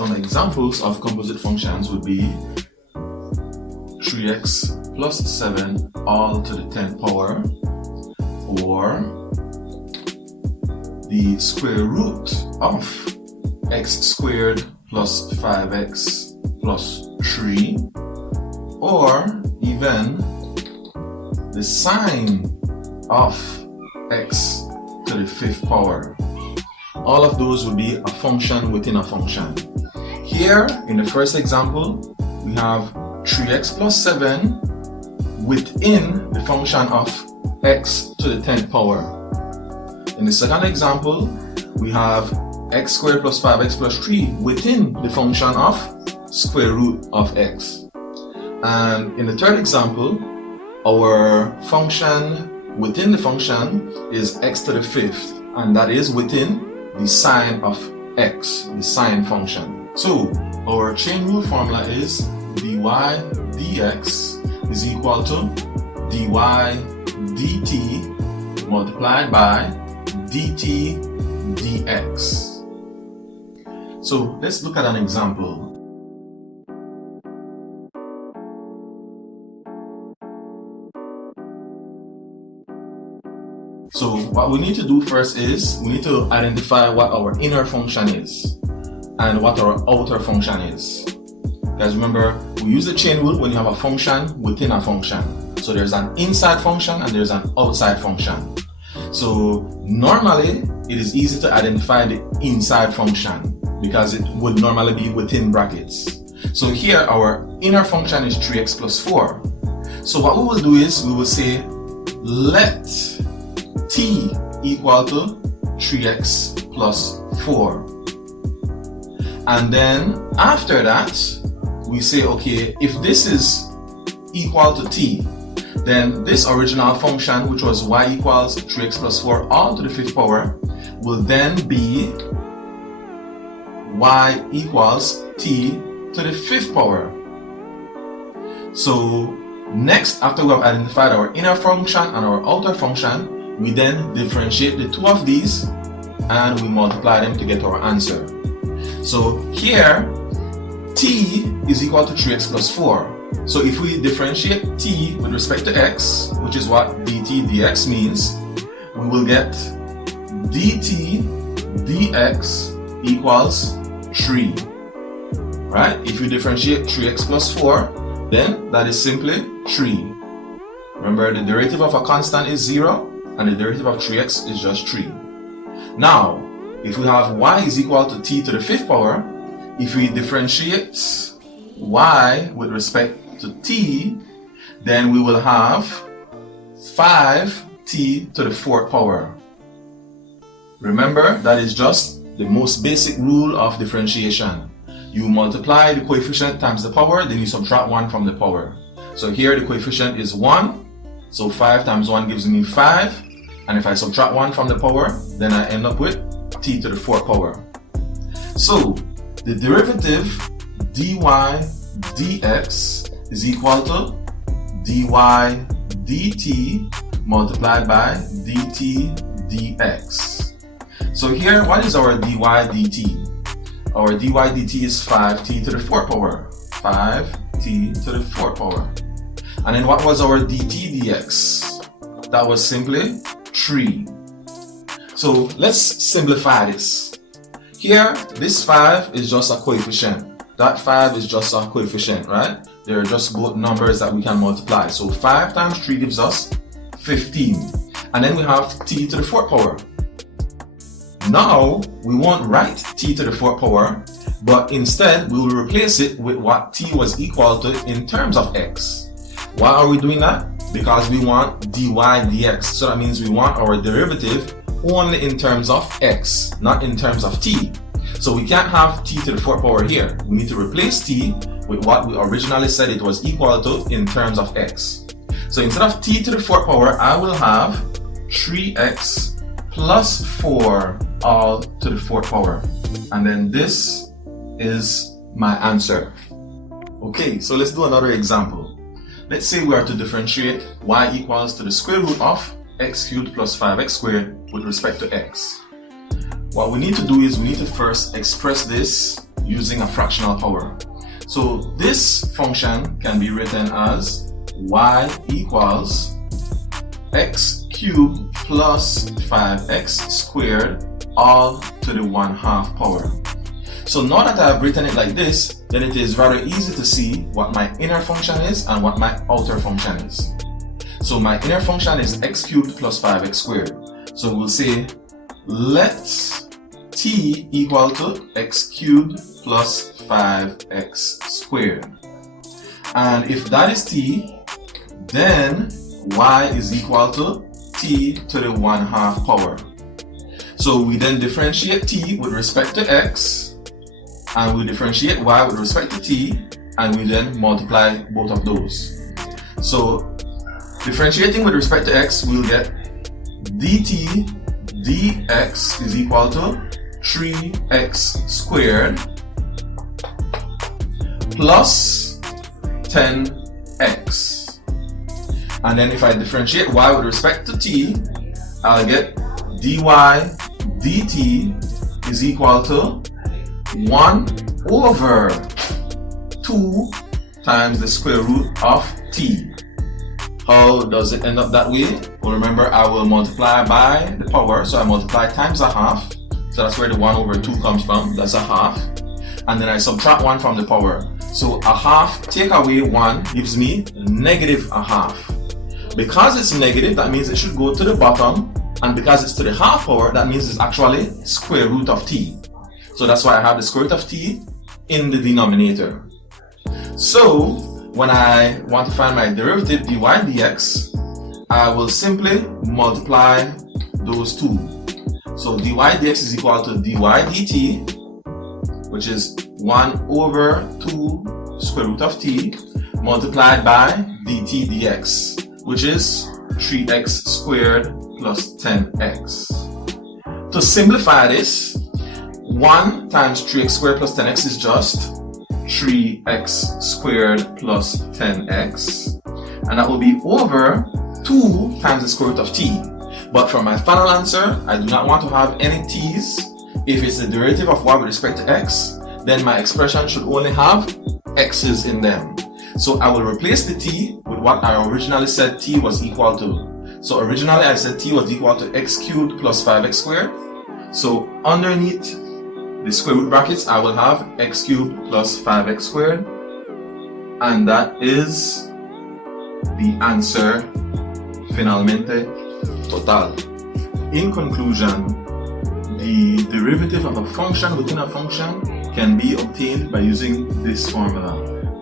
Some examples of composite functions would be 3x plus 7 all to the 10th power, or the square root of x squared plus 5x plus 3, or even the sine of x to the 5th power. All of those would be a function within a function. Here, in the first example, we have 3x plus 7 within the function of x to the 10th power. In the second example, we have x squared plus 5x plus 3 within the function of square root of x. And in the third example, our function within the function is x to the 5th, and that is within the sine of x, the sine function. So our chain rule formula is dy dx is equal to dy dt multiplied by dt dx. So let's look at an example. So what we need to do first is we need to identify what our inner function is and what our outer function is. Guys, remember, we use the chain rule when you have a function within a function. So there's an inside function and there's an outside function. So normally it is easy to identify the inside function because it would normally be within brackets. So here our inner function is 3x plus 4. So what we will do is we will say let t equal to 3x plus 4. And then after that, we say, okay, if this is equal to t, then this original function, which was y equals 3x plus 4 all to the 5th power, will then be y equals t to the 5th power. So next, after we have identified our inner function and our outer function, we then differentiate the two of these and we multiply them to get our answer. So here, t is equal to 3x plus 4. So if we differentiate t with respect to x, which is what dt dx means, we will get dt dx equals 3. Right? If you differentiate 3x plus 4, then that is simply 3. Remember, the derivative of a constant is 0, and the derivative of 3x is just 3. Now, if we have y is equal to t to the 5th power, if we differentiate y with respect to t, then we will have 5t to the 4th power. Remember, that is just the most basic rule of differentiation. You multiply the coefficient times the power, then you subtract 1 from the power. So here the coefficient is 1, so 5 times 1 gives me 5, and if I subtract 1 from the power, then I end up with t to the 4th power. So the derivative dy dx is equal to dy dt multiplied by dt dx. So here, what is our dy dt? Our dy dt is 5t to the 4th power. 5t to the 4th power. And then what was our dt dx? That was simply 3. So let's simplify this. Here, this 5 is just a coefficient. That 5 is just a coefficient, right? They're just both numbers that we can multiply. So 5 times 3 gives us 15. And then we have t to the 4th power. Now, we won't write t to the 4th power, but instead we will replace it with what t was equal to in terms of x. Why are we doing that? Because we want dy dx. So that means we want our derivative only in terms of x, not in terms of t. So we can't have t to the 4th power here. We need to replace t with what we originally said it was equal to in terms of x. So instead of t to the 4th power, I will have 3x plus 4 all to the 4th power. And then this is my answer. Okay, so let's do another example. Let's say we are to differentiate y equals to the square root of x cubed plus 5x squared with respect to x. What we need to do is we need to first express this using a fractional power. So this function can be written as y equals x cubed plus 5x squared all to the 1/2 power. So now that I've written it like this, then it is very easy to see what my inner function is and what my outer function is. So my inner function is x cubed plus 5x squared. So we'll say let t equal to x cubed plus 5x squared. And if that is t, then y is equal to t to the 1/2 power. So we then differentiate t with respect to x, and we differentiate y with respect to t, and we then multiply both of those. So differentiating with respect to x, we'll get dt dx is equal to 3x squared plus 10x. And then if I differentiate y with respect to t, I'll get dy dt is equal to 1 over 2 times the square root of t. How does it end up that way? Well, remember, I will multiply by the power, so I multiply times 1/2. So that's where the 1 over 2 comes from, that's 1/2. And then I subtract 1 from the power. So 1/2 take away 1 gives me negative 1/2. Because it's negative, that means it should go to the bottom, and because it's to the 1/2 power, that means it's actually square root of t. So that's why I have the square root of t in the denominator. So when I want to find my derivative dy dx, I will simply multiply those two. So dy dx is equal to dy dt, which is 1 over 2 square root of t, multiplied by dt dx, which is 3x squared plus 10x. To simplify this, 1 times 3x squared plus 10x is just 3x squared plus 10x, and that will be over 2 times the square root of t. But for my final answer, I do not want to have any t's. If it's the derivative of y with respect to x, then my expression should only have x's in them. So I will replace the t with what I originally said t was equal to. So originally I said t was equal to x cubed plus 5x squared. So underneath the square root brackets, I will have x cubed plus 5x squared, and that is the answer finalmente total. In conclusion, the derivative of a function within a function can be obtained by using this formula.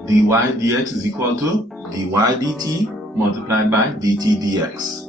dy dx is equal to dy dt multiplied by dt dx.